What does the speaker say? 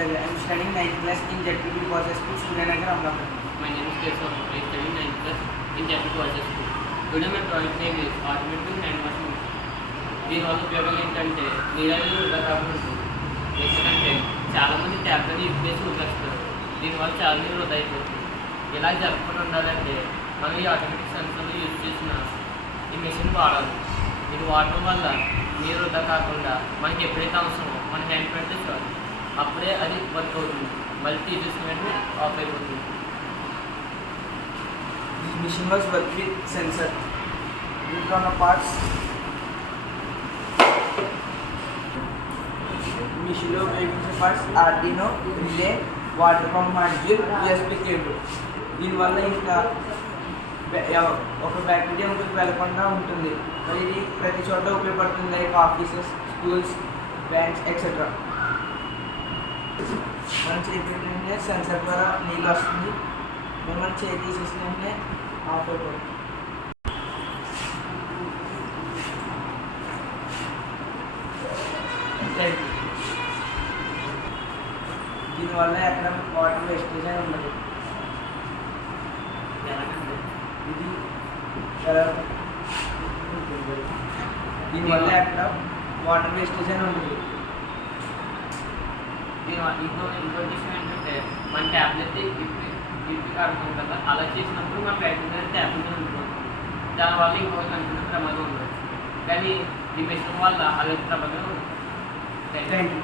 Ravi. I am studying 9th class in JPP Boys School, Suryanagara, Amrapur. My name is Keshav. I am studying 9th class in JPP Boys School. Today my project name is automatic hand washing machine. దీనివల్ల ఉపయోగాలు ఏంటంటే నీళ్ళు వృధా కాకుండా ఉంటుంది. ఎందుకంటే చాలామంది ట్యాప్లని ఇప్పేసి వదిలేస్తారు. దీనివల్ల చాలా నీళ్ళు వృధా అయిపోతుంది. ఇలా జరగకుండా ఉండాలంటే మనం ఈ ఆటోమేటిక్ సెన్సర్లు యూజ్ చేసిన ఈ మెషిన్ వాడాలి. ఇది వాడటం వల్ల నీరు వృధా కాకుండా మనకి ఎప్పుడైతే అవసరమో మన హ్యాండ్ పెడితే చాలు, అప్పుడే అది వర్క్ అవుతుంది. మళ్ళీ తీసేసిన వెంటనే ఆఫ్ అయిపోతుంది. This machine was worked with sensor. Look on the parts. Machine లో ఉపయోగించే parts Arduino, relay, water pump module, USB cable. దీనివల్ల ఇంకా ఒక బ్యాక్టీరియా ఉంటుంది వెళ్ళకుండా ఉంటుంది. మరి ఇది ప్రతి చోట ఉపయోగపడుతుంది, like offices, schools, banks etcetera. మనం చేయించే సెన్సర్ ద్వారా నీళ్ళు వస్తుంది. మనం చేయి తీసేసినంటే ఆఫ్ అయిపోతుంది. దీనివల్ల ఎక్కడ వాటర్ వేస్టేజ్ అని ఉండదు. ఇది దీనివల్ల ఎక్కడ వాటర్ వేస్టేజ్ అని ఉండదు. ఇంకో విషయం ఏంటంటే మన ట్యాబ్లెట్ ఇప్పి కాడుతుంది కదా, అలా చేసినప్పుడు మన బ్యాటరీ మీద ట్యాబ్లెట్ ఉంటుంది. దానివల్ల ఇంకో కంటిన్యూ ప్రమాదం ఉండదు. కానీ ఈ మెషిన్ వల్ల అలాంటి ప్రమాదం ఉండదు. Thank you.